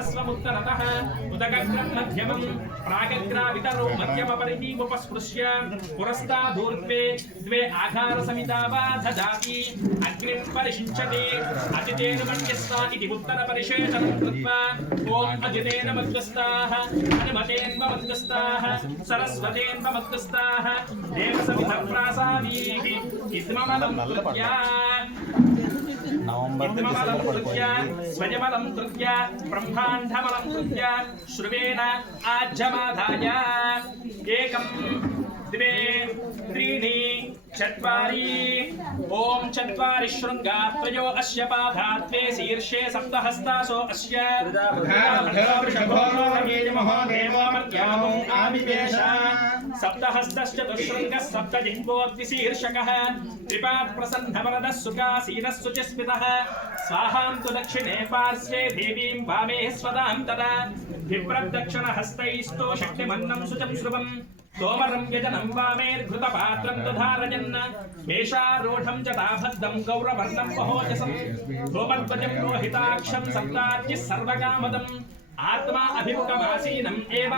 स्वस्वमुत्तरतः उदगग्रं मध्यमं प्रागग्रावितरो मध्यमपरिहीमुपस्पृश्य पुरस्तादूर्ध्वे द्वे आधारसमिता वा ददाति अग्निं परिषिञ्चति अजितेन मध्यस्था इति उत्तरपरिशेषं कृत्वा ॐ अजितेन मध्यस्थाः हनुमतेन मध्यस्थाः सरस्वतेन मध्यस्थाः देवसमिधप्रासादीः इत्ममलं कृत्य स्वयमलं कृत्य ब्रह्माण्डमलं कृत्य श्रुवेण आज्यमाधाय एकं द्वे त्रीणि चत्वारि ओम चत्वारि शृंगा त्रयो अस्य पादा द्वे शीर्षे सप्तहस्तासो अस्य सप्तहस्तश्चतुःशृङ्गः सप्तजिह्वोद्विशीर्षकः त्रिपात् प्रसन्नवरदः सुखासीनः शुचिस्मितः स्वाहां तु दक्षिणे पार्श्वे देवीं वामे स्वदां तदा विप्रदक्षिणहस्तैस्तु शक्तिमन्नं शुचं श्रुवं सोमरं यजनं वामेर्घृतपात्रं दधारयन् मेषारूढं जटाभद्रं गौरवर्णं महोजसं धूमध्वजं लोहिताक्षं सप्ताद्यः सर्वकामदम् आत्मा अभिमुखमासीनम् एवं